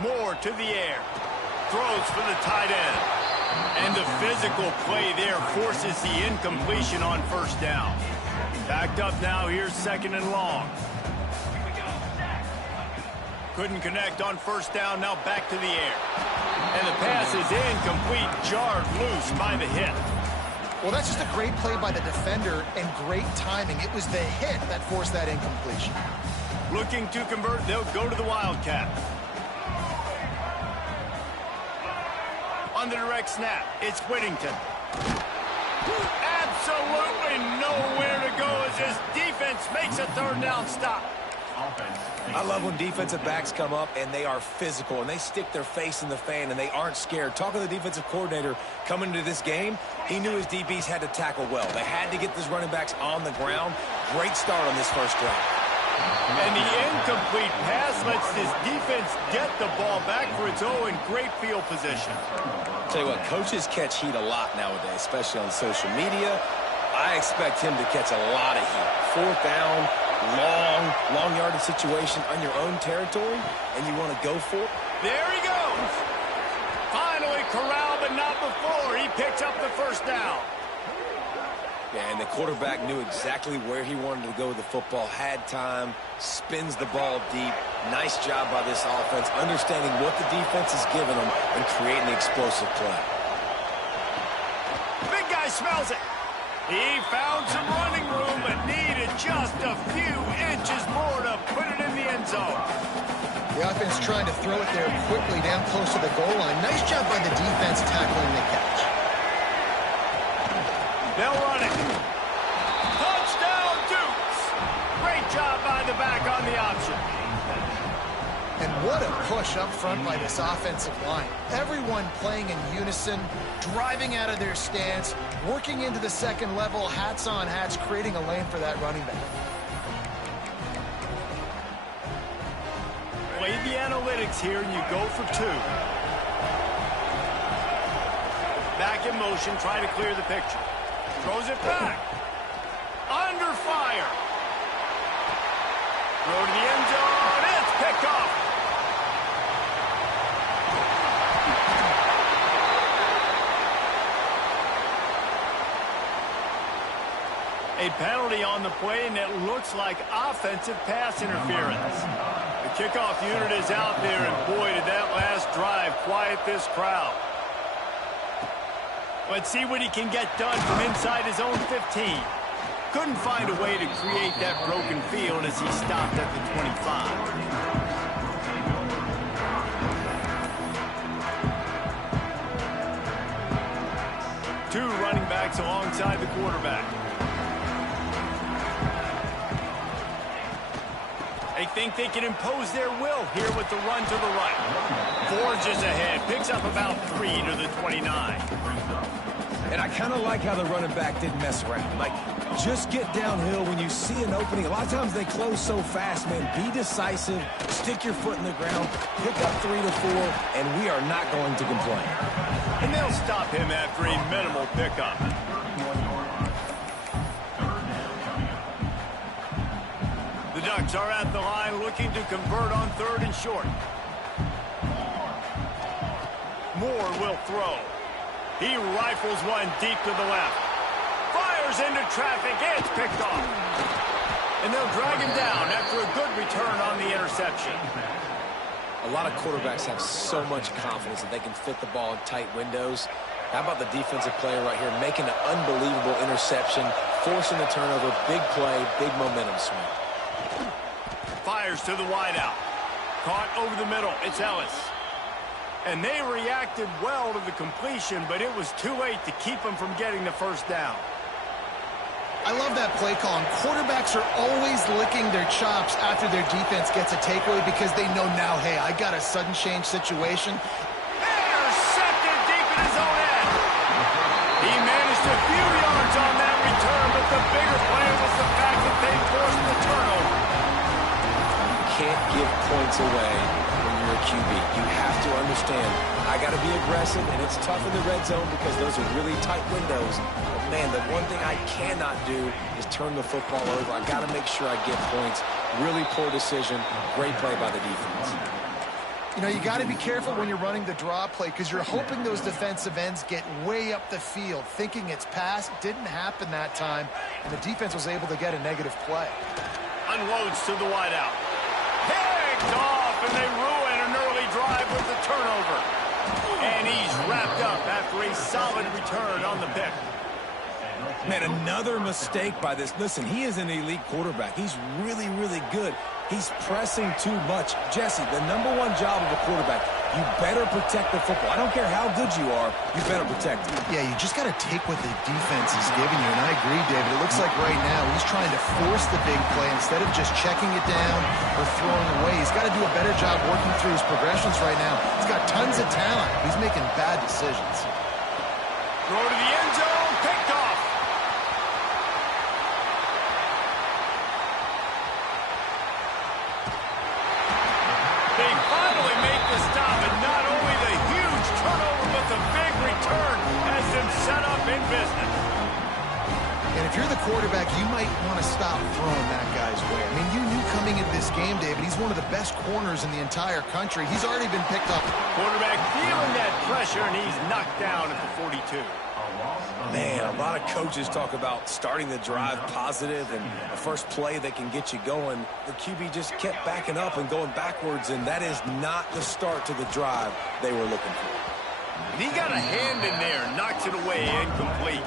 Moore to the air. Throws for the tight end. And the physical play there forces the incompletion on first down. Backed up now, here's 2nd and long. Couldn't connect on first down, now back to the air. And the pass is incomplete, jarred loose by the hit. Well, that's just a great play by the defender and great timing. It was the hit that forced that incompletion. Looking to convert, they'll go to the Wildcat. On the direct snap, it's Whittington. Absolutely nowhere to go as this defense makes a 3rd down stop. I love when defensive backs come up and they are physical and they stick their face in the fan and they aren't scared. Talking to the defensive coordinator coming into this game, he knew his DBs had to tackle well. They had to get these running backs on the ground. Great start on this first drive. And the incomplete pass lets this defense get the ball back for its own great field position. Tell you what, coaches catch heat a lot nowadays, especially on social media. I expect him to catch a lot of heat. 4th down, long yardage situation on your own territory, and you want to go for it. There he goes. Finally corralled, but not before. He picks up the first down. Yeah, and the quarterback knew exactly where he wanted to go with the football, had time, spins the ball deep. Nice job by this offense, understanding what the defense is giving them and creating the explosive play. Big guy smells it. He found some running room, but needed just a few inches more to put it in the end zone. The offense trying to throw it there quickly down close to the goal line. Nice job by the defense tackling the catch. They'll run it. Touchdown, Dukes. Great job by the back on the option. And what a push up front by this offensive line. Everyone playing in unison, driving out of their stance, working into the 2nd level, hats on hats, creating a lane for that running back. Play the analytics here, and you go for 2. Back in motion, try to clear the picture. Throws it back. Under fire. Throw to the end zone. It's picked off. A penalty on the play, and it looks like offensive pass interference. The kickoff unit is out there, and boy, did that last drive quiet this crowd. Let's see what he can get done from inside his own 15. Couldn't find a way to create that broken field as he stopped at the 25. 2 running backs alongside the quarterback. They think they can impose their will here with the run to the right. Forges ahead, picks up about 3 to the 29. And I kind of like how the running back didn't mess around. Like, just get downhill when you see an opening. A lot of times they close so fast, man. Be decisive, stick your foot in the ground, pick up 3 to 4, and we are not going to complain. And they'll stop him after a minimal pickup. The Ducks are at the line looking to convert on 3rd and short. Moore will throw. He rifles one deep to the left. Fires into traffic. It's picked off. And they'll drag him down after a good return on the interception. A lot of quarterbacks have so much confidence that they can fit the ball in tight windows. How about the defensive player right here making an unbelievable interception, forcing the turnover, big play, big momentum swing. Fires to the wideout. Caught over the middle. It's Ellis. And they reacted well to the completion, but it was too late to keep them from getting the first down. I love that play call. And quarterbacks are always licking their chops after their defense gets a takeaway because they know now, hey, I got a sudden change situation. Intercepted deep in his own end. He managed a few yards on that return, but the bigger play was the fact that they forced the turnover. You can't give points away when you're you're a QB. You have to understand, I got to be aggressive, and it's tough in the red zone because those are really tight windows. But, man, the one thing I cannot do is turn the football over. I got to make sure I get points. Really poor decision. Great play by the defense. You know, you got to be careful when you're running the draw play because you're hoping those defensive ends get way up the field, thinking it's pass. Didn't happen that time, and the defense was able to get a negative play. Unloads to the wideout. Picked off, and they ruin an early drive with the turnover. And he's wrapped up after a solid return on the pick. Man, another mistake by this. Listen, he is an elite quarterback. He's really, really good. He's pressing too much. Jesse, the #1 job of a quarterback, you better protect the football. I don't care how good you are, you better protect it. Yeah, you just got to take what the defense is giving you, and I agree, David. It looks like right now he's trying to force the big play instead of just checking it down or throwing away. He's got to do a better job working through his progressions right now. He's got tons of talent. He's making bad decisions. Throw to the end zone, picked off. They finally make the stop, and not only the huge turnover, but the big return has them set up in business. And if you're the quarterback, you might want to stop throwing that guy's way. I mean, you knew coming into this game, David, he's one of the best corners in the entire country. He's already been picked up. Quarterback feeling that pressure, and he's knocked down at the 42. Man, a lot of coaches talk about starting the drive positive and a first play that can get you going. The QB just kept backing up and going backwards, and that is not the start to the drive they were looking for. And he got a hand in there, knocks it away, incomplete.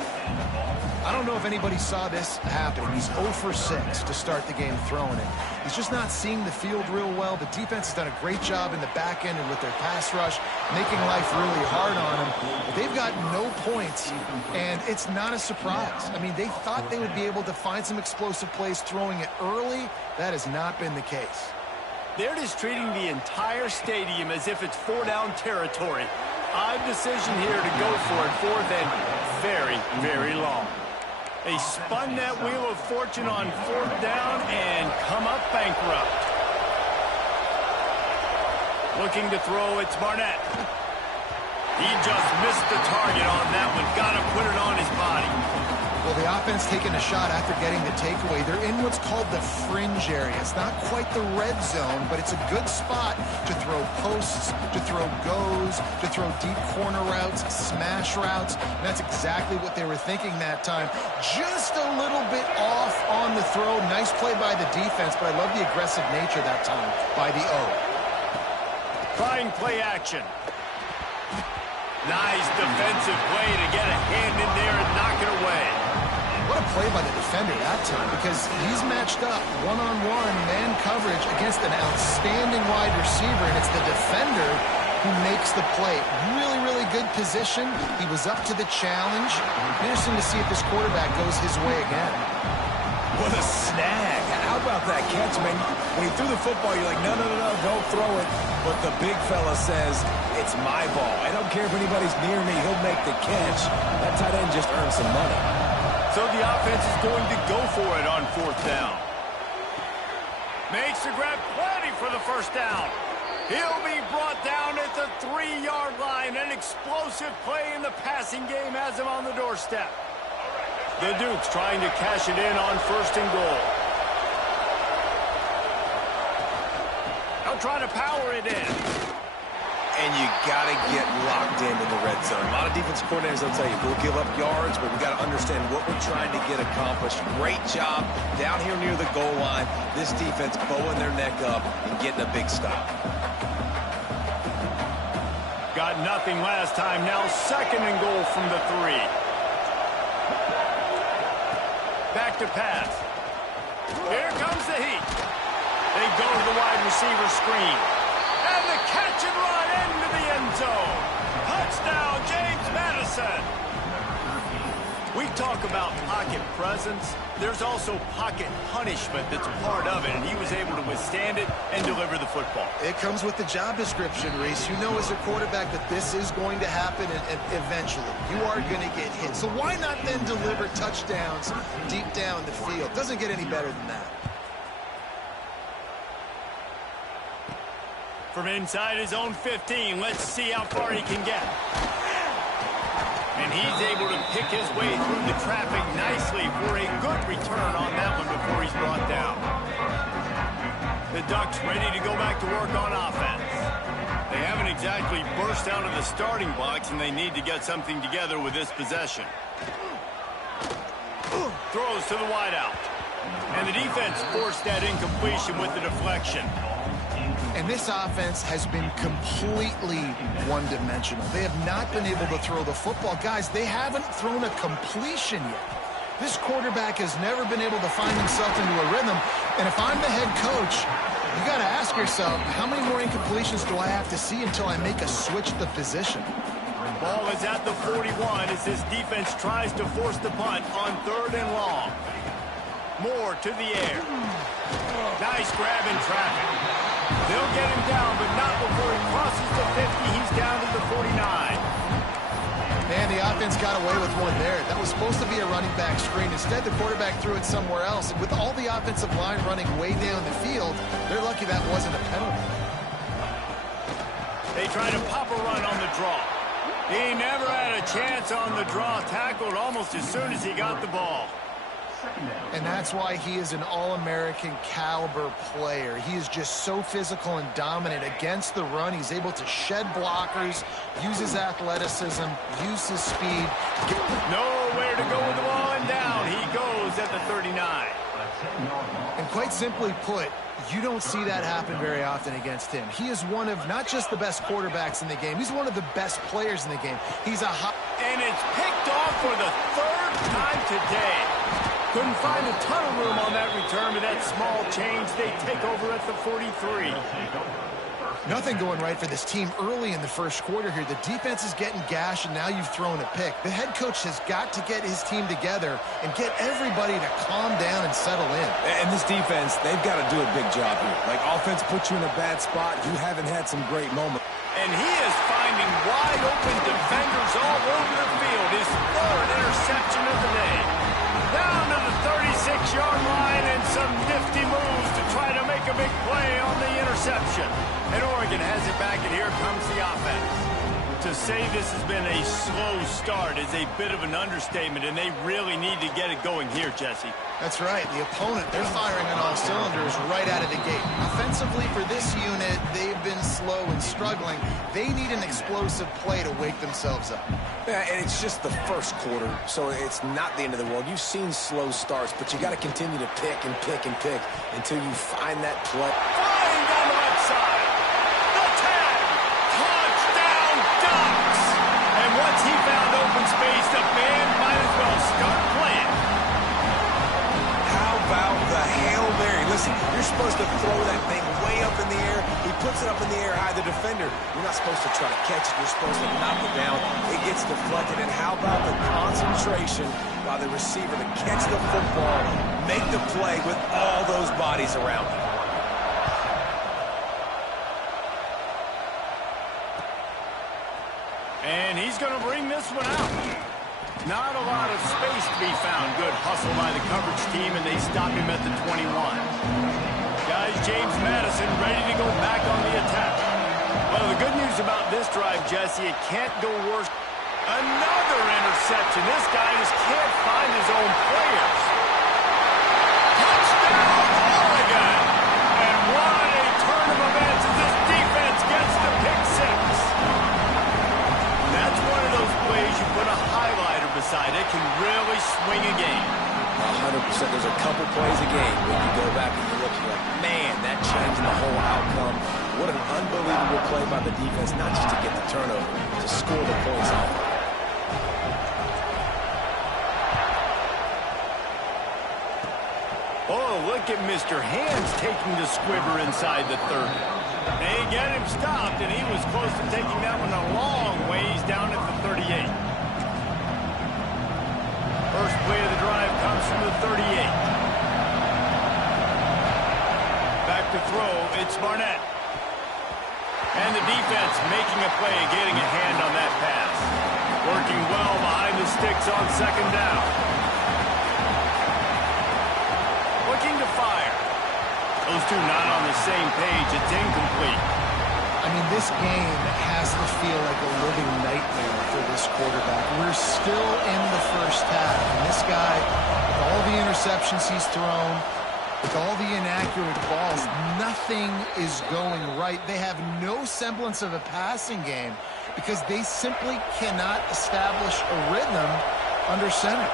I don't know if anybody saw this happen. He's 0 for 6 to start the game throwing it. He's just not seeing the field real well. The defense has done a great job in the back end and with their pass rush, making life really hard on him. But they've got no points, and it's not a surprise. I mean, they thought they would be able to find some explosive plays throwing it early. That has not been the case. They're just treating the entire stadium as if it's 4-down territory. Odd decision here to go for it, 4th and very, very long. They spun that wheel of fortune on 4th down and come up bankrupt. Looking to throw, it's Barnett. He just missed the target on that one. Got to put it on his body. Well, the offense taking a shot after getting the takeaway. They're in what's called the fringe area. It's not quite the red zone, but it's a good spot to throw posts, to throw goes, to throw deep corner routes, smash routes. And that's exactly what they were thinking that time. Just a little bit off on the throw. Nice play by the defense, but I love the aggressive nature that time by the O. Trying play action. Nice defensive play to get a hand in there and knock it away. What a play by the defender that time, because he's matched up one-on-one man coverage against an outstanding wide receiver, and it's the defender who makes the play. Really, really good position. He was up to the challenge. Interesting to see if this quarterback goes his way again. What a snag. How about that catch, man? When he threw the football, you're like, no, don't throw it. But the big fella says, it's my ball. I don't care if anybody's near me. He'll make the catch. That tight end just earned some money. So the offense is going to go for it on 4th down. Makes the grab, plenty for the first down. He'll be brought down at the 3-yard line. An explosive play in the passing game has him on the doorstep. The Dukes trying to cash it in on 1st and goal. They'll try to power it in. And you got to get locked in the red zone. A lot of defensive coordinators will tell you, we'll give up yards, but we got to understand what we're trying to get accomplished. Great job down here near the goal line. This defense bowing their neck up and getting a big stop. Got nothing last time. Now 2nd and goal from the 3. Back to pass. Here comes the heat. They go to the wide receiver screen. And the catch and run into the end zone. Touchdown, James Madison. We talk about pocket presence. There's also pocket punishment that's part of it, and he was able to withstand it and deliver the football. It comes with the job description, Reese. You know as a quarterback that this is going to happen and eventually. You are going to get hit. So why not then deliver touchdowns deep down the field? Doesn't get any better than that. From inside his own 15, let's see how far he can get. And he's able to pick his way through the traffic nicely for a good return on that one before he's brought down. The Ducks ready to go back to work on offense. They haven't exactly burst out of the starting blocks, and they need to get something together with this possession. Throws to the wideout. And the defense forced that incompletion with the deflection. And this offense has been completely one-dimensional. They have not been able to throw the football. Guys, they haven't thrown a completion yet. This quarterback has never been able to find himself into a rhythm. And if I'm the head coach, you got to ask yourself, how many more incompletions do I have to see until I make a switch the position? Ball is at the 41 as this defense tries to force the punt on 3rd and long. Moore to the air. Nice grab in traffic. They'll get him down, but not before he crosses the 50. He's down to the 49. Man, the offense got away with one there. That was supposed to be a running back screen. Instead, the quarterback threw it somewhere else. And with all the offensive line running way down the field, they're lucky that wasn't a penalty. They try to pop a run on the draw. He never had a chance on the draw. Tackled almost as soon as he got the ball. And that's why he is an All-American caliber player. He is just so physical and dominant against the run. He's able to shed blockers, use his athleticism, use his speed. Nowhere to go with the ball, and down he goes at the 39. And quite simply put, you don't see that happen very often against him. He is one of not just the best quarterbacks in the game, he's one of the best players in the game. He's a hot... And it's picked off for the 3rd time today. Couldn't find a ton of room on that return, but that small change, they take over at the 43. Nothing going right for this team early in the first quarter here. The defense is getting gashed, and now you've thrown a pick. The head coach has got to get his team together and get everybody to calm down and settle in. And this defense, they've got to do a big job here. Like, offense puts you in a bad spot. You haven't had some great moments. And he is finding wide-open defenders all over the field. His 3rd interception of the day. Down to the 36-yard line and some nifty moves to try to make a big play on the interception. And Oregon has it back, and here comes the offense. To say this has been a slow start is a bit of an understatement, and they really need to get it going here, Jesse. That's right. The opponent, they're firing on all cylinders right out of the gate. Offensively for this unit, they've been slow and struggling. They need an explosive play to wake themselves up. Yeah, and it's just the first quarter, so it's not the end of the world. You've seen slow starts, but you got to continue to pick and pick and pick until you find that play. Flying down the left side. The tag. Touchdown, Ducks. And once he found open space, the band might as well start playing. How about the Hail Mary? Listen, you're supposed to throw that thing way up in the air. He puts it up in the air high. The defender, you're not supposed to try to catch it. You're supposed to knock it down. It gets deflected. And how about the concentration by the receiver to catch the football, make the play with all those bodies around him. And he's going to bring this one out. Not a lot of space to be found. Good hustle by the coverage team, and they stop him at the 21. Guys, James Madison ready to go back on the attack. Well, the good news about this drive, Jesse, it can't go worse. Another interception. This guy just can't find his own players. Touchdown, Oregon! And what a turn of events as this defense gets the pick six. That's one of those plays you put a highlighter beside. It can really swing a game. 100%. There's a couple plays a game when you go back and you look, you're like, man, that changed the whole outcome. What an unbelievable play by the defense, not just to get the turnover, to score the points off. Oh, look at Mr. Hands taking the squibber inside the 30. They get him stopped, and he was close to taking that one a long ways down at the 38. First play of the drive comes from the 38. Back to throw, it's Barnett. And the defense making a play, getting a hand on that pass. Working well behind the sticks on second down. Looking to fire. Those two not on the same page. It's incomplete. I mean, this game has to feel like a living nightmare for this quarterback. We're still in the first half, and this guy, with all the interceptions he's thrown, with all the inaccurate balls, nothing is going right. They have no semblance of a passing game because they simply cannot establish a rhythm under center.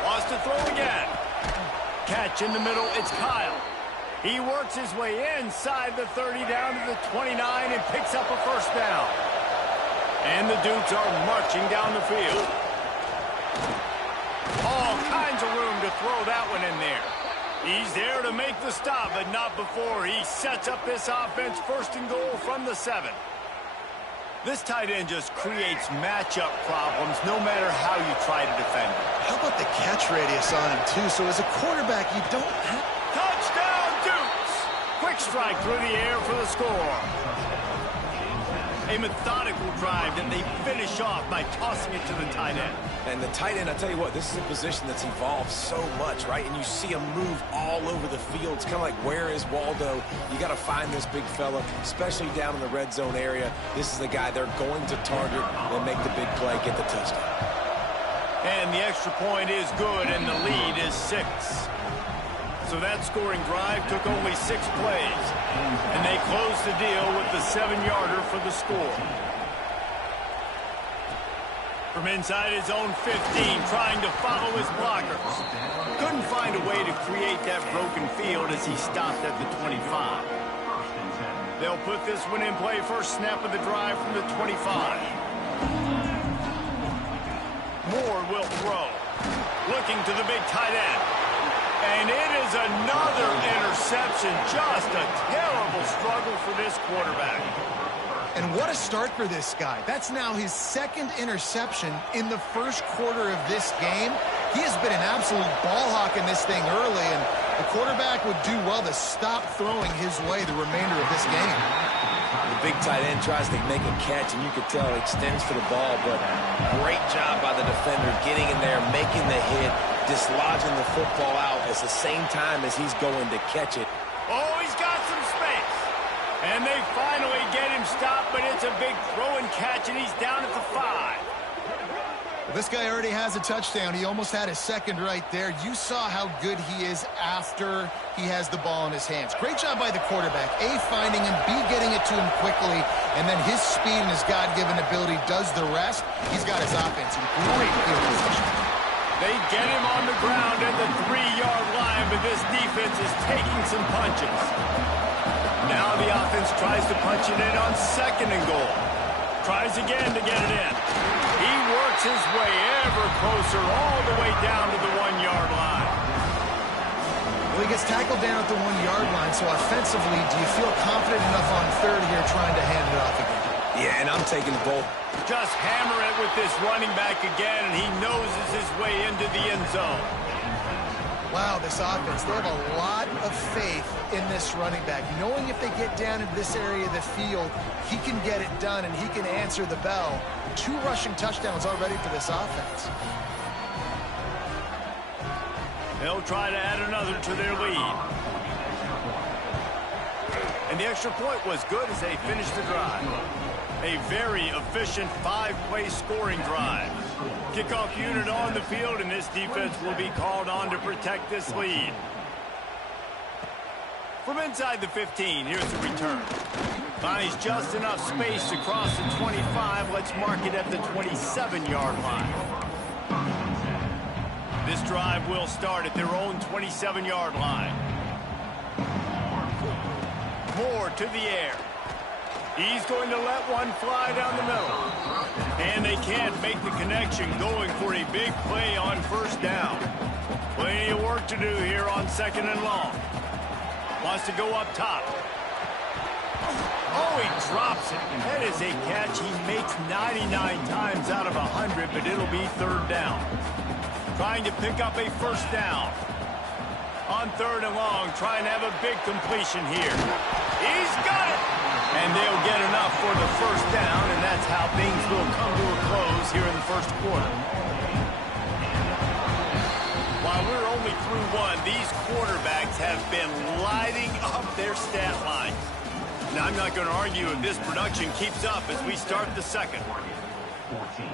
Wants to throw again. Catch in the middle, it's Kyle. He works his way inside the 30 down to the 29 and picks up a first down. And the Dukes are marching down the field. All kinds of room to throw that one in there. He's there to make the stop, but not before he sets up this offense first and goal from the 7. This tight end just creates matchup problems no matter how you try to defend him. How about the catch radius on him, too? So as a quarterback, you don't have... Touchdown, Dukes! Quick strike through the air for the score. A methodical drive that they finish off by tossing it to the tight end. And the tight end, I tell you what, this is a position that's evolved so much, right? And you see him move all over the field. It's kind of like, where is Waldo? You got to find this big fella, especially down in the red zone area. This is the guy they're going to target and make the big play, get the touchdown. And the extra point is good, and the lead is 6. So that scoring drive took only 6 plays. And they closed the deal with the 7-yarder for the score. From inside his own 15, trying to follow his blockers. Couldn't find a way to create that broken field as he stopped at the 25. They'll put this one in play first snap of the drive from the 25. Moore will throw. Looking to the big tight end. And it is another interception. Just a terrible struggle for this quarterback. And what a start for this guy. That's now his 2nd interception in the first quarter of this game. He has been an absolute ball hawk in this thing early, and the quarterback would do well to stop throwing his way the remainder of this game. The big tight end tries to make a catch, and you could tell extends for the ball, but great job by the defender getting in there, making the hit, dislodging the football out at the same time as he's going to catch it. Oh, he's got some space. And they finally get him stopped, but it's a big throw and catch, and he's down at the 5. This guy already has a touchdown. He almost had his 2nd right there. You saw how good he is after he has the ball in his hands. Great job by the quarterback. A, finding him, B, getting it to him quickly, and then his speed and his God-given ability does the rest. He's got his offense in great field position. They get him on the ground at the 3-yard line, but this defense is taking some punches. Now the offense tries to punch it in on 2nd and goal. Tries again to get it in. He works his way ever closer all the way down to the 1-yard line. Well, he gets tackled down at the 1-yard line, so offensively, do you feel confident enough on 3rd here trying to hand it off again? Yeah, and I'm taking both. Just hammer it with this running back again, and he noses his way into the end zone. Wow, this offense, they have a lot of faith in this running back. Knowing if they get down into this area of the field, he can get it done and he can answer the bell. 2 rushing touchdowns already for this offense. They'll try to add another to their lead. And the extra point was good as they finished the drive. A very efficient 5-play scoring drive. Kickoff unit on the field, and this defense will be called on to protect this lead. From inside the 15, here's the return. Finds just enough space to cross the 25. Let's mark it at the 27-yard line. This drive will start at their own 27-yard line. Moore to the air. He's going to let one fly down the middle. And they can't make the connection, going for a big play on first down. Plenty of work to do here on 2nd and long. Wants to go up top. Oh, he drops it. That is a catch he makes 99 times out of 100, but it'll be 3rd down. Trying to pick up a first down. On 3rd and long, trying to have a big completion here. He's got it! And they'll get enough for the first down, and that's how things will come to a close here in the first quarter. While we're only through 1, these quarterbacks have been lighting up their stat lines. Now, I'm not going to argue if this production keeps up as we start the second. 14.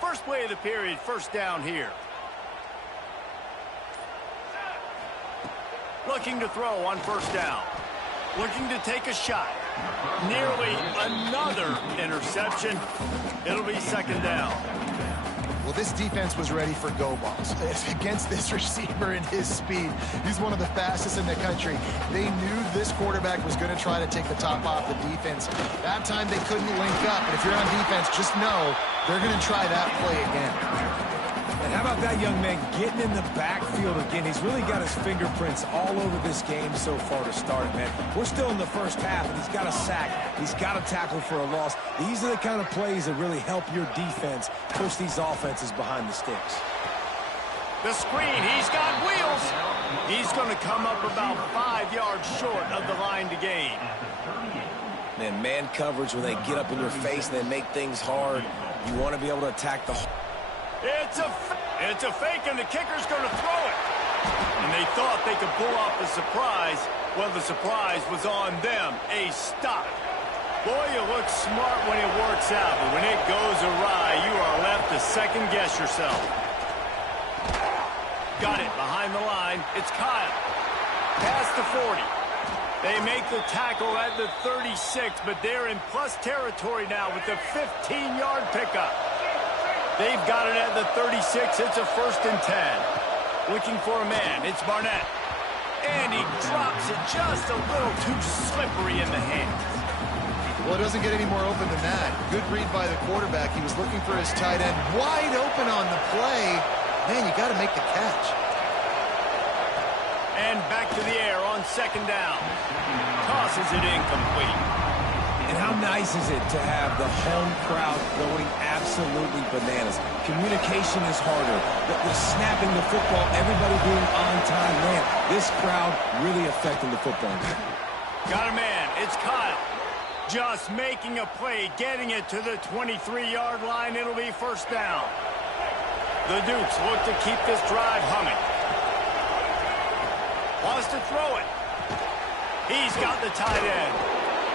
First play of the period, first down here. Looking to throw on first down. Looking to take a shot. Nearly another interception. It'll be second down. Well, this defense was ready for go balls. Against this receiver and his speed, he's one of the fastest in the country. They knew this quarterback was going to try to take the top off the defense. That time they couldn't link up, but if you're on defense, just know they're going to try that play again. And how about that young man getting in the backfield again? He's really got his fingerprints all over this game so far to start, man. We're still in the first half, and he's got a sack. He's got a tackle for a loss. These are the kind of plays that really help your defense push these offenses behind the sticks. The screen, he's got wheels. He's going to come up about 5 yards short of the line to gain. Man coverage, when they get up in your face and they make things hard, you want to be able to attack the... It's a fake, and the kicker's going to throw it. And they thought they could pull off the surprise. Well, the surprise was on them. A stop. Boy, you look smart when it works out, but when it goes awry, you are left to second-guess yourself. Got it behind the line. It's Kyle. Past the 40. They make the tackle at the 36, but they're in plus territory now with the 15-yard pickup. They've got it at the 36. It's a 1st and 10. Looking for a man. It's Barnett. And he drops it just a little too slippery in the hands. Well, it doesn't get any more open than that. Good read by the quarterback. He was looking for his tight end wide open on the play. Man, you got to make the catch. And back to the air on second down. Tosses it incomplete. And how nice is it to have the home crowd going absolutely bananas? Communication is harder. The snapping the football, everybody being on time. Man, this crowd really affecting the football game. Got a man. It's Kyle. Just making a play, getting it to the 23-yard line. It'll be first down. The Dukes look to keep this drive humming. Wants to throw it. He's got the tight end.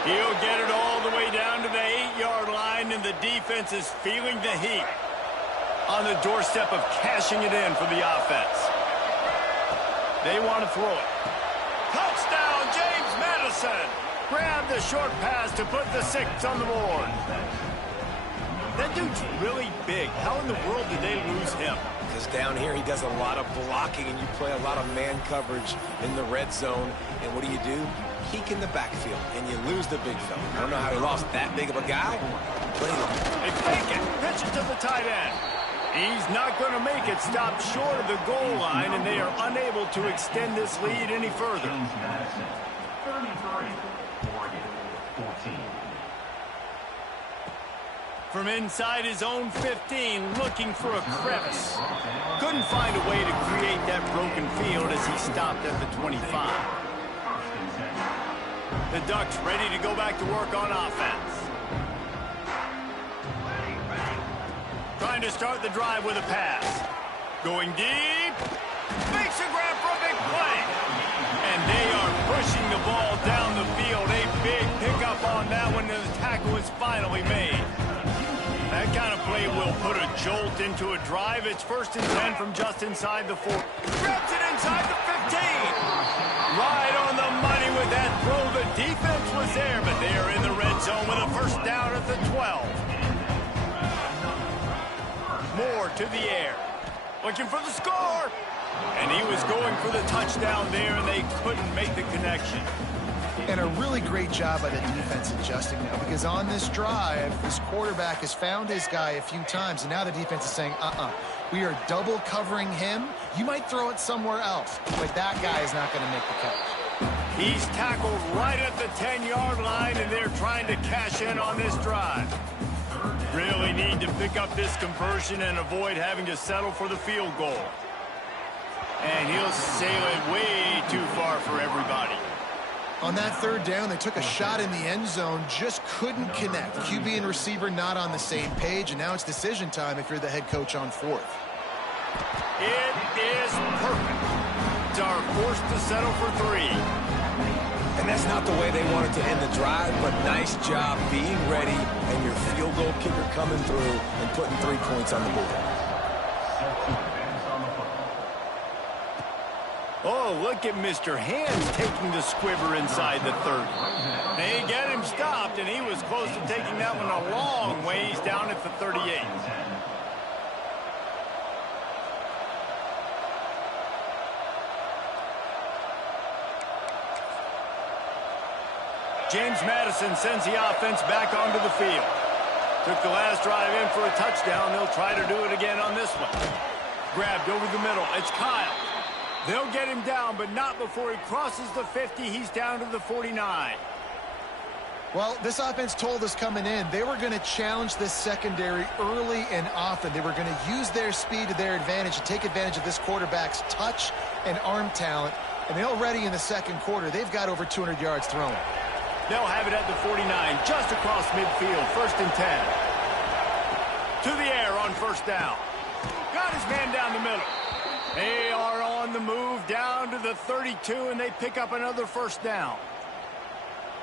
He'll get it all the way down to the 8-yard line, and the defense is feeling the heat. On the doorstep of cashing it in for the offense. They want to throw it. Touchdown, James Madison. Grab the short pass to put the 6 on the board. That dude's really big. How in the world did they lose him? Because down here he does a lot of blocking, and you play a lot of man coverage in the red zone. And what do? Peek in the backfield, and you lose the big fella. I don't know how he lost that big of a guy, but they fake it. Pitch it to the tight end. He's not going to make it. Stop short of the goal line, and they are unable to extend this lead any further. 33, Oregon, 14. From inside his own 15, looking for a crevice. Couldn't find a way to create that broken field as he stopped at the 25. The Ducks ready to go back to work on offense. Trying to start the drive with a pass. Going deep. Makes a grab for a big play. And they are pushing the ball down the field. A big pickup on that one, and the tackle is finally made. That kind of play will put a jolt into a drive. It's 1st and 10 from just inside the 4. Grabs it inside the 15. Right on the money with that throw. The defense was there, but they are in the red zone with a first down at the 12. Moore to the air. Looking for the score. And he was going for the touchdown there, and they couldn't make the connection. And a really great job by the defense adjusting now, because on this drive, this quarterback has found his guy a few times, and now the defense is saying, we are double covering him. You might throw it somewhere else, but that guy is not going to make the catch. He's tackled right at the 10-yard line, and they're trying to cash in on this drive. Really need to pick up this conversion and avoid having to settle for the field goal. And he'll sail it way too far for everybody. On that third down, they took a shot in the end zone, just couldn't connect. QB and receiver not on the same page, and now it's decision time if you're the head coach on fourth. It is perfect. They are forced to settle for 3. And that's not the way they wanted to end the drive, but nice job being ready and your field goal kicker coming through and putting 3 points on the board. Oh, look at Mr. Hands taking the squibber inside the 30. They get him stopped, and he was close to taking that one a long ways down at the 38. James Madison sends the offense back onto the field. Took the last drive in for a touchdown. They'll try to do it again on this one. Grabbed over the middle. It's Kyle. They'll get him down, but not before he crosses the 50. He's down to the 49. Well, this offense told us coming in they were going to challenge this secondary early and often. They were going to use their speed to their advantage and take advantage of this quarterback's touch and arm talent. And already in the second quarter, they've got over 200 yards thrown. They'll have it at the 49, just across midfield, 1st and 10. To the air on 1st down. Got his man down the middle. They are on the move down to the 32, and they pick up another 1st down.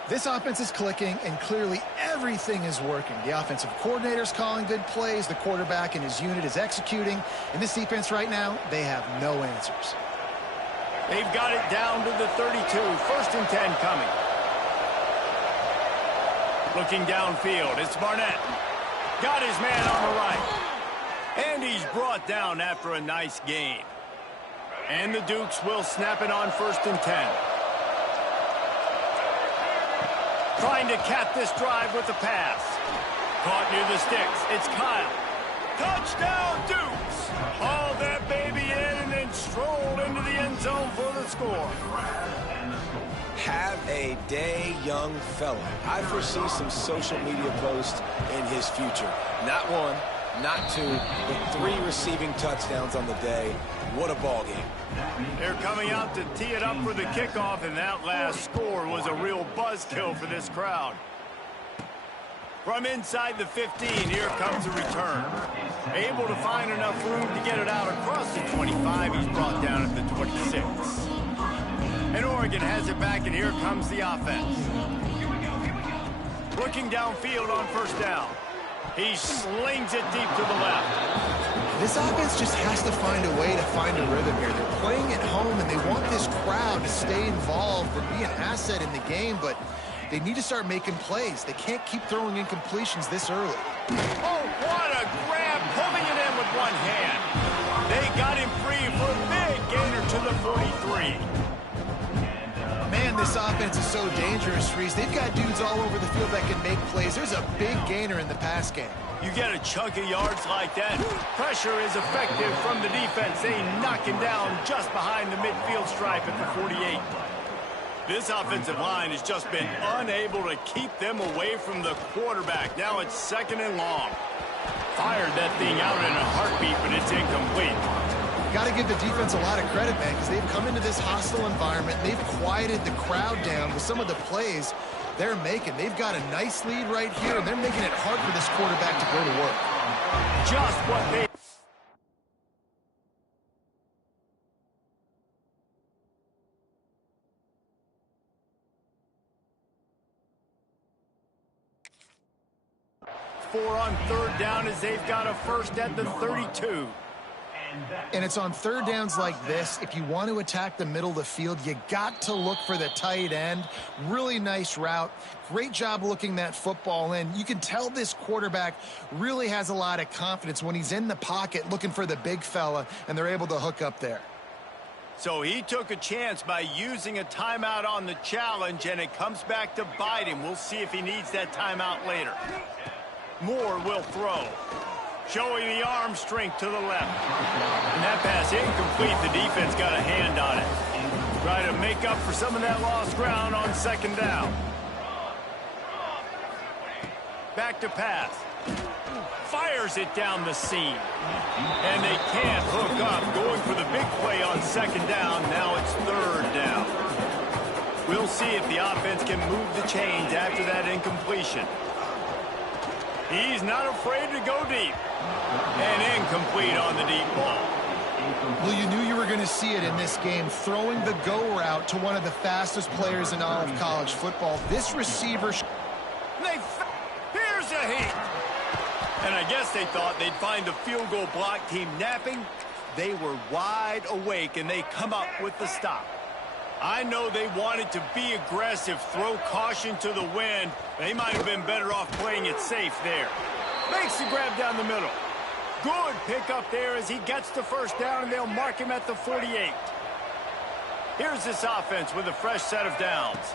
This offense is clicking, and clearly everything is working. The offensive coordinator's calling good plays. The quarterback and his unit is executing. And this defense right now, they have no answers. They've got it down to the 32, 1st and 10 coming. Looking downfield, it's Barnett. Got his man on the right. And he's brought down after a nice gain. And the Dukes will snap it on 1st and 10. Trying to cap this drive with the pass. Caught near the sticks. It's Kyle. Touchdown, Dukes. Haul that baby in and then stroll into the end zone for the score. Have a day, young fella. I foresee some social media posts in his future. Not 1, not 2, but 3 receiving touchdowns on the day. What a ball game. They're coming out to tee it up for the kickoff, and that last score was a real buzzkill for this crowd. From inside the 15, here comes the return. Able to find enough room to get it out across the 25. He's brought down at the 26. And Oregon has it back, and here comes the offense. Looking downfield on 1st down. He slings it deep to the left. This offense just has to find a way to find a rhythm here. They're playing at home, and they want this crowd to stay involved and be an asset in the game, but they need to start making plays. They can't keep throwing incompletions this early. Oh, what a grab, pulling it in with one hand. They got him free for a big gainer to the 43. Man, this offense is so dangerous, Reese. They've got dudes all over the field that can make plays. There's a big gainer in the pass game. You get a chunk of yards like that. Pressure is effective from the defense. They knock him down just behind the midfield stripe at the 48. This offensive line has just been unable to keep them away from the quarterback. Now it's 2nd and long. Fired that thing out in a heartbeat, but it's incomplete. Got to give the defense a lot of credit, man, because they've come into this hostile environment. They've quieted the crowd down with some of the plays they're making. They've got a nice lead right here, and they're making it hard for this quarterback to go to work. Just what they... Four on 3rd down as they've got a 1st at the 32. And it's on 3rd downs like this. If you want to attack the middle of the field, you got to look for the tight end. Really nice route. Great job looking that football in. You can tell this quarterback really has a lot of confidence when he's in the pocket looking for the big fella, and they're able to hook up there. So he took a chance by using a timeout on the challenge, and it comes back to bite him. We'll see if he needs that timeout later. Moore will throw. Showing the arm strength to the left. And that pass incomplete. The defense got a hand on it. Try to make up for some of that lost ground on 2nd down. Back to pass. Fires it down the seam. And they can't hook up. Going for the big play on 2nd down. Now it's 3rd down. We'll see if the offense can move the chains after that incompletion. He's not afraid to go deep. And incomplete on the deep ball. Well, you knew you were going to see it in this game, throwing the go route to one of the fastest players in all of college football. This receiver... Here's a hit. And I guess they thought they'd find the field goal block team napping. They were wide awake, and they come up with the stop. I know they wanted to be aggressive, throw caution to the wind. They might have been better off playing it safe there. Makes the grab down the middle. Good pickup there as he gets the first down, and they'll mark him at the 48. Here's this offense with a fresh set of downs.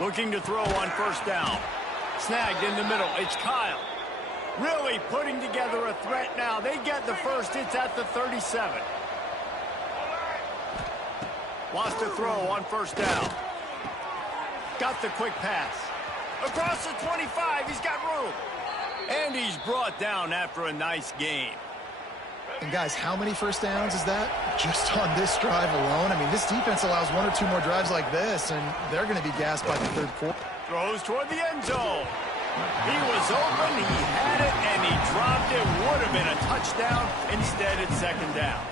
Looking to throw on first down. Snagged in the middle. It's Kyle. Really putting together a threat now. They get the first. It's at the 37. Wants to throw on first down. Got the quick pass. Across the 25. He's got room. And he's brought down after a nice gain. And guys, how many first downs is that? Just on this drive alone? I mean, this defense allows one or two more drives like this, and they're going to be gassed by the third quarter. Throws toward the end zone. He was open, he had it, and he dropped it. Would have been a touchdown. Instead, it's second down.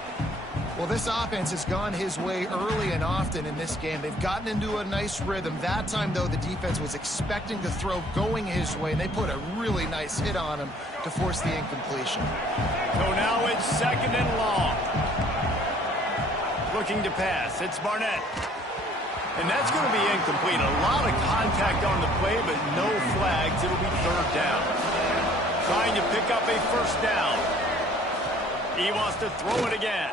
Well, this offense has gone his way early and often in this game. They've gotten into a nice rhythm. That time, though, the defense was expecting the throw going his way, and they put a really nice hit on him to force the incompletion. So now it's second and long. Looking to pass. It's Barnett. And that's going to be incomplete. A lot of contact on the play, but no flags. It'll be third down. Trying to pick up a first down. He wants to throw it again.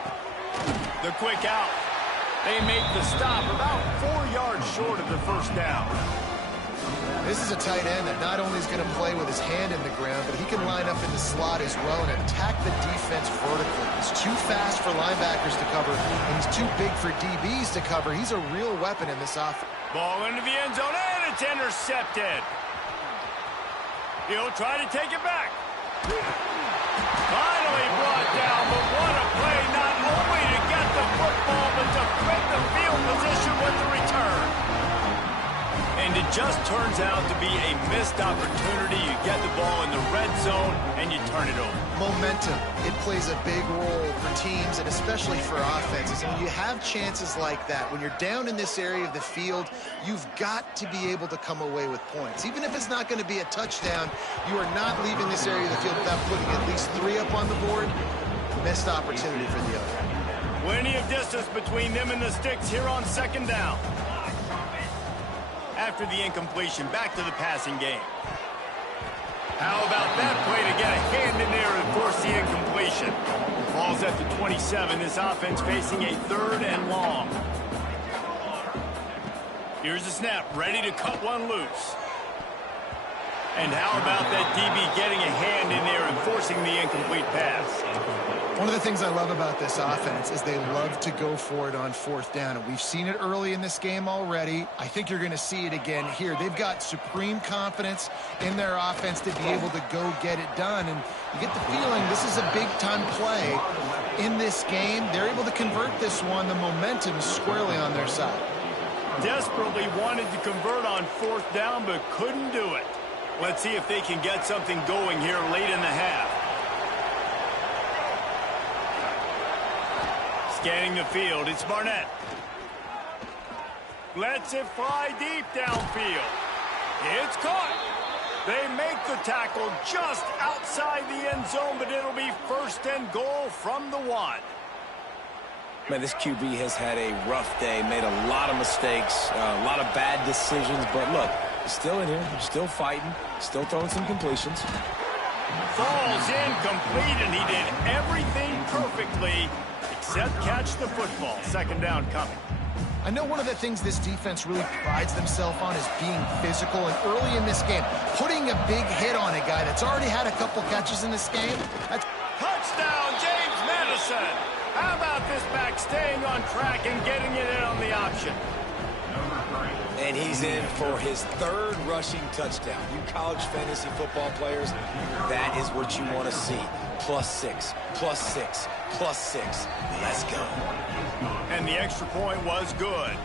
The quick out. They make the stop about 4 yards short of the first down. This is a tight end that not only is going to play with his hand in the ground, but he can line up in the slot as well and attack the defense vertically. He's too fast for linebackers to cover, and he's too big for DBs to cover. He's a real weapon in this offense. Ball into the end zone, and it's intercepted. He'll try to take it back. Finally brought down, but what a play, not only to get the football, but to flip the field position with the return. And it just turns out to be a missed opportunity. You get the ball in the red zone, and you turn it over. Momentum. It plays a big role for teams, and especially for offenses. And when you have chances like that, when you're down in this area of the field, you've got to be able to come away with points. Even if it's not going to be a touchdown, you are not leaving this area of the field without putting at least 3 up on the board. Missed opportunity for the other. Plenty of distance between them and the sticks here on second down. After the incompletion, back to the passing game. How about that play to get a hand in there and force the incompletion? Ball's at the 27. This offense facing a third and long. Here's the snap, ready to cut one loose. And how about that DB getting a hand in there and forcing the incomplete pass? One of the things I love about this offense is they love to go for it on fourth down. And we've seen it early in this game already. I think you're going to see it again here. They've got supreme confidence in their offense to be able to go get it done. And you get the feeling this is a big-time play in this game. They're able to convert this one. The momentum is squarely on their side. Desperately wanted to convert on fourth down, but couldn't do it. Let's see if they can get something going here late in the half. Scanning the field, it's Barnett. Lets it fly deep downfield. It's caught. They make the tackle just outside the end zone, but it'll be first and goal from the 1. Man, this QB has had a rough day, made a lot of mistakes, a lot of bad decisions, but look, he's still in here, he's still fighting, still throwing some completions. Falls incomplete, and he did everything perfectly except catch the football. Second down coming. I know one of the things this defense really prides themselves on is being physical, and early in this game, putting a big hit on a guy that's already had a couple catches in this game. Touchdown, James Madison. How about this back staying on track and getting it in on the option? And he's in for his 3rd rushing touchdown. You college fantasy football players, that is what you want to see. +6, +6, +6. Let's go. And the extra point was good.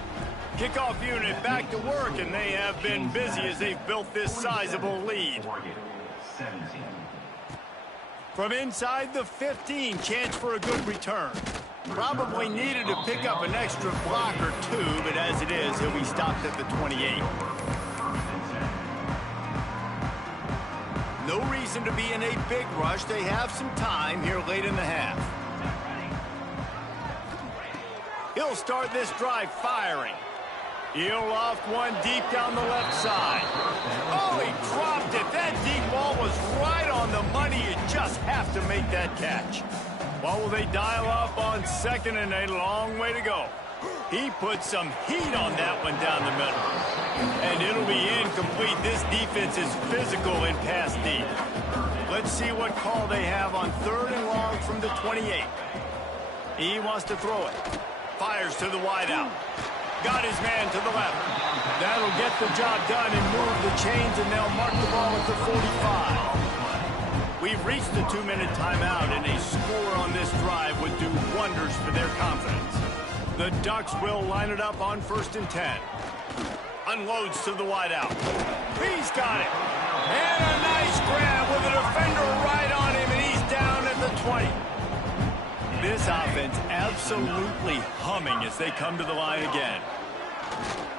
Kickoff unit back to work, and they have been busy as they've built this sizable lead. 17. From inside the 15, chance for a good return. Probably needed to pick up an extra block or two, but as it is, he'll be stopped at the 28. No reason to be in a big rush. They have some time here late in the half. He'll start this drive firing. He'll loft one deep down the left side. Oh, he dropped it. That deep ball was right on the money. You just have to make that catch. What will they dial up on second, and a long way to go? He put some heat on that one down the middle. And it'll be incomplete. This defense is physical in pass deep. Let's see what call they have on 3rd and long from the 28. He wants to throw it. Fires to the wideout. Got his man to the left. That'll get the job done and move the chains, and they'll mark the ball at the 45. We've reached the 2-minute timeout, and a score on this drive would do wonders for their confidence. The Ducks will line it up on 1st and 10. Unloads to the wideout. He's got it. And a nice grab with a defender right on him, and he's down at the 20. This offense absolutely humming as they come to the line again.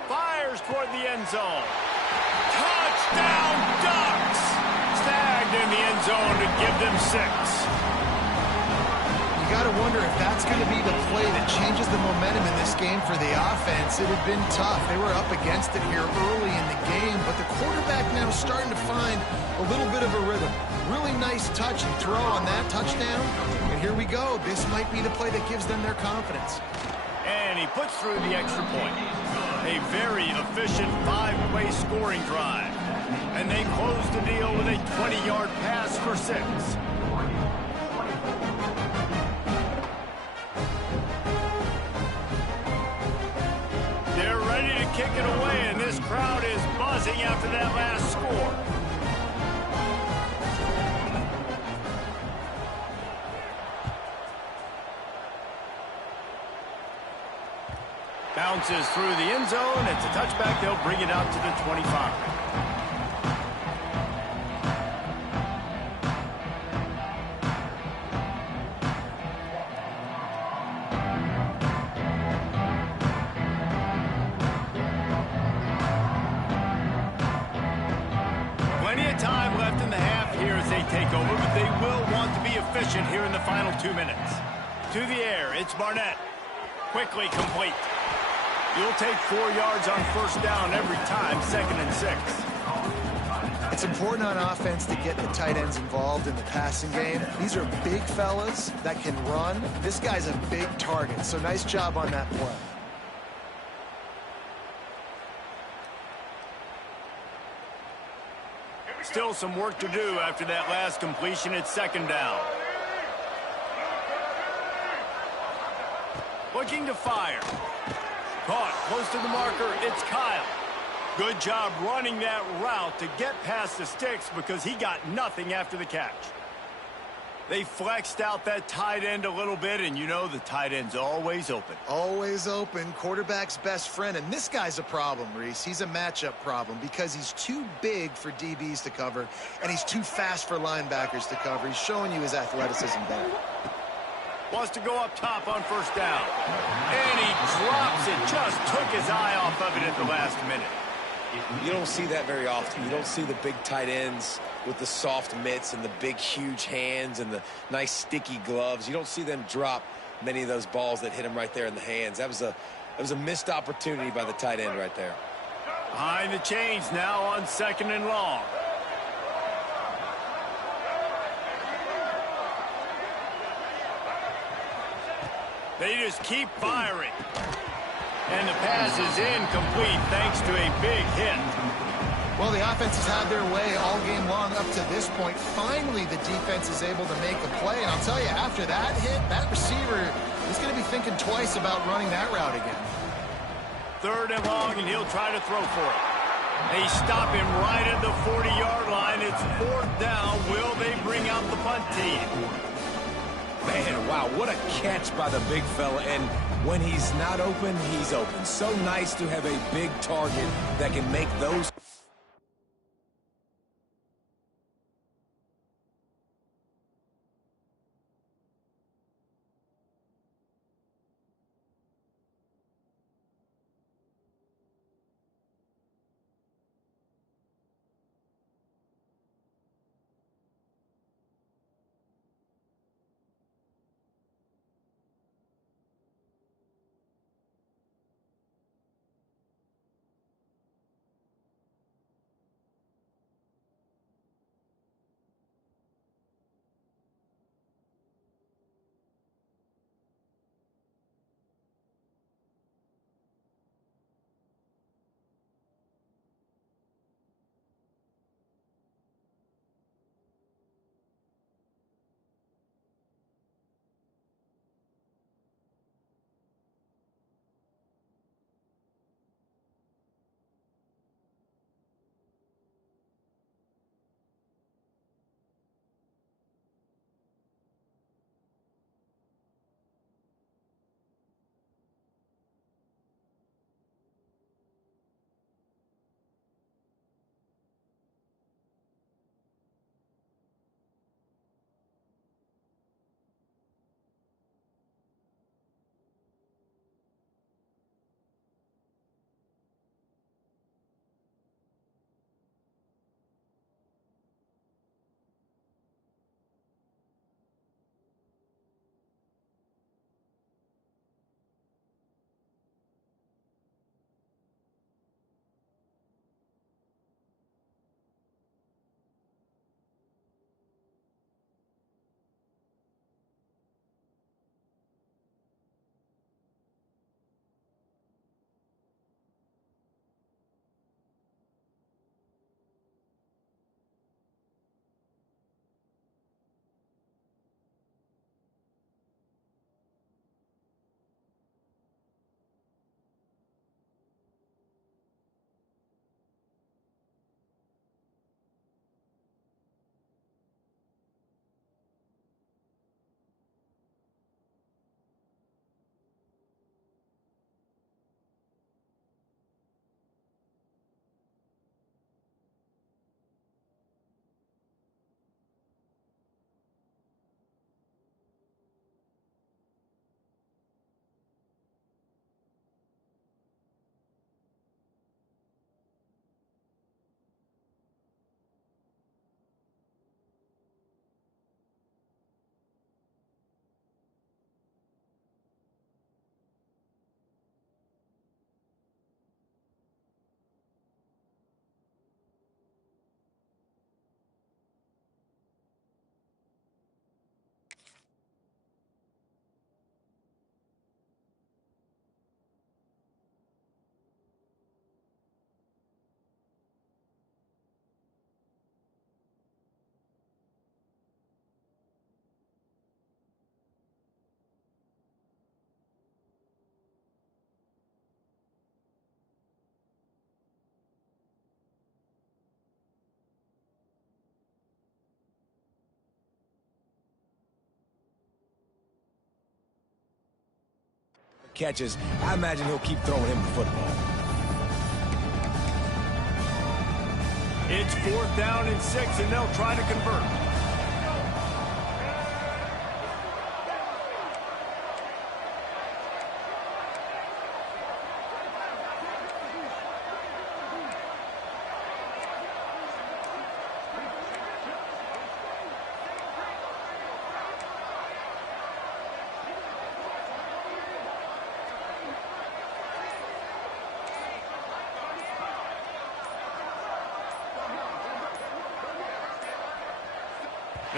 Fires toward the end zone. Touchdown, Ducks! Snagged in the end zone to give them 6. You got to wonder if that's going to be the play that changes the momentum in this game for the offense. It had been tough. They were up against it here early in the game, but the quarterback now starting to find a little bit of a rhythm. Really nice touch and throw on that touchdown. And here we go. This might be the play that gives them their confidence. And he puts through the extra point. A very efficient 5-play scoring drive. And they close the deal with a 20-yard pass for 6. They're ready to kick it away, and this crowd is buzzing after that last score. Bounces through the end zone. It's a touchback. They'll bring it out to the 25. Plenty of time left in the half here as they take over, but they will want to be efficient here in the final 2 minutes. To the air, it's Barnett. Quickly complete. You'll take 4 yards on 1st down every time, 2nd and 6. It's important on offense to get the tight ends involved in the passing game. These are big fellas that can run. This guy's a big target, so nice job on that play. Still some work to do after that last completion. It's 2nd down. Looking to fire. Caught close to the marker. It's Kyle. Good job running that route to get past the sticks because he got nothing after the catch. They flexed out that tight end a little bit, and you know the tight end's always open. Always open. Quarterback's best friend. And this guy's a problem, Reese. He's a matchup problem because he's too big for DBs to cover, and he's too fast for linebackers to cover. He's showing you his athleticism there. Wants to go up top on 1st down. And he drops it. Just took his eye off of it at the last minute. You don't see that very often. You don't see the big tight ends with the soft mitts and the big, huge hands and the nice, sticky gloves. You don't see them drop many of those balls that hit him right there in the hands. That was a missed opportunity by the tight end right there. Behind the chains now on 2nd and long. They just keep firing. And the pass is incomplete thanks to a big hit. Well, the offense has had their way all game long up to this point. Finally, the defense is able to make a play. And I'll tell you, after that hit, that receiver is going to be thinking twice about running that route again. 3rd and long, and he'll try to throw for it. They stop him right at the 40-yard line. It's 4th down. Will they bring out the punt team? Man, wow, what a catch by the big fella. And when he's not open, he's open. So nice to have a big target that can make those... catches, I imagine he'll keep throwing him the football. It's 4th down and 6, and they'll try to convert.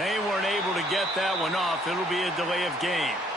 They weren't able to get that one off. It'll be a delay of game.